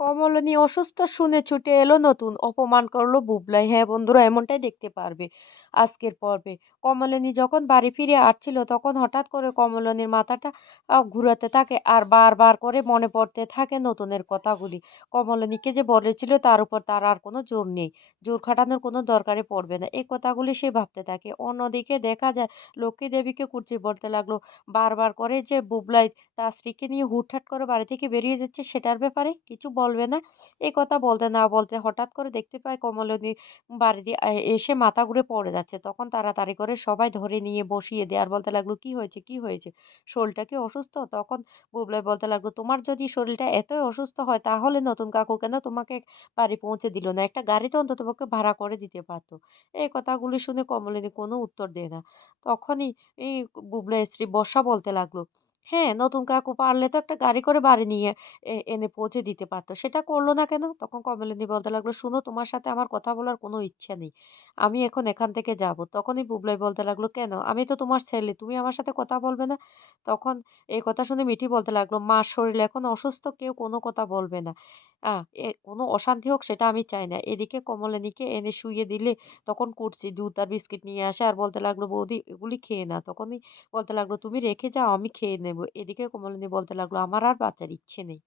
কমলিনী অসুস্থ শুনে ছুটে এলো নতুন। অপমান করল বুবলাই। হ্যাঁ বন্ধুরা, এমনটাই দেখতে পারবে আজকের পর্বে। কমলিনী যখন বাড়ি ফিরে আসছিল, তখন হঠাৎ করে কমলিনীর মাথাটা ঘুরাতে থাকে আর বারবার করে মনে পড়তে থাকে নতুনের কথাগুলি। কমলিনীকে যে বলেছিল, তার উপর তার আর কোনো জোর নেই। জোর খাটানোর কোনো দরকারে পড়বে না। এই কথাগুলি সে ভাবতে থাকে। অন্যদিকে দেখা যায়, লক্ষ্মী দেবীকে কুর্চি পড়তে লাগল। বারবার করে যে বুবলাই তার স্ত্রীকে নিয়ে হুটহাট করে বাড়ি থেকে বেরিয়ে যাচ্ছে, সেটার ব্যাপারে কিছু বলবে না। এই কথা বলতে না বলতে হঠাৎ করে দেখতে পায় কমলিনী বাড়ি দিয়ে এসে মাথা ঘুরে পড়ে যাচ্ছে। তখন তাড়াতাড়ি করে সবাই ধরে নিয়ে বসিয়ে দেয়। আর বলতে লাগল, কি হয়েছে? কি হয়েছে? শরীরটা কি অসুস্থ? তখন বুবলাই বলতে লাগল, তোমার যদি শরীরটা এতই অসুস্থ হয়, তাহলে নতুন কাকু কেন তোমাকে বাড়ি পৌঁছে দিল না? একটা গাড়ি তো অন্তত পক্ষে ভাড়া করে দিতে পারতো। এই কথাগুলি শুনে কমলিনী কোনো উত্তর দেয় না। তখনই এই বুবলাই স্ত্রী বর্ষা বলতে লাগল হ্যাঁ নতুন কাকু পারলে তো একটা গাড়ি করে বাড়ি নিয়ে এ- এনে পৌঁছে দিতে পারতো। সেটা করল না কেন? তখন কমলিনী বলতে লাগল, শুনো, তোমার সাথে আমার কথা বলার কোনো ইচ্ছে নেই। আমি এখন এখান থেকে যাব। তখনই বুবলাই বলতে লাগল, কেন? আমি তো তোমার ছেলে, তুমি আমার সাথে কথা বলবে না? তখন এই কথা শুনে মিঠি বলতে লাগল মার শরীর এখন অসুস্থ, কেউ কোনো কথা বলবে না। কোনো অশান্তি হোক সেটা আমি চাই না। এদিকে কমলিনীকে এনে শুইয়ে দিলে তখন কুটছি দুধ আর বিস্কিট নিয়ে আসে আর বলতে লাগল, বৌদি, এগুলি খেয়ে না তখনই বলতে লাগল, তুমি রেখে যাও, আমি খেয়ে নেব। এদিকে কমলিনী বলতে লাগল, আমার আর বাঁচার ইচ্ছে নেই।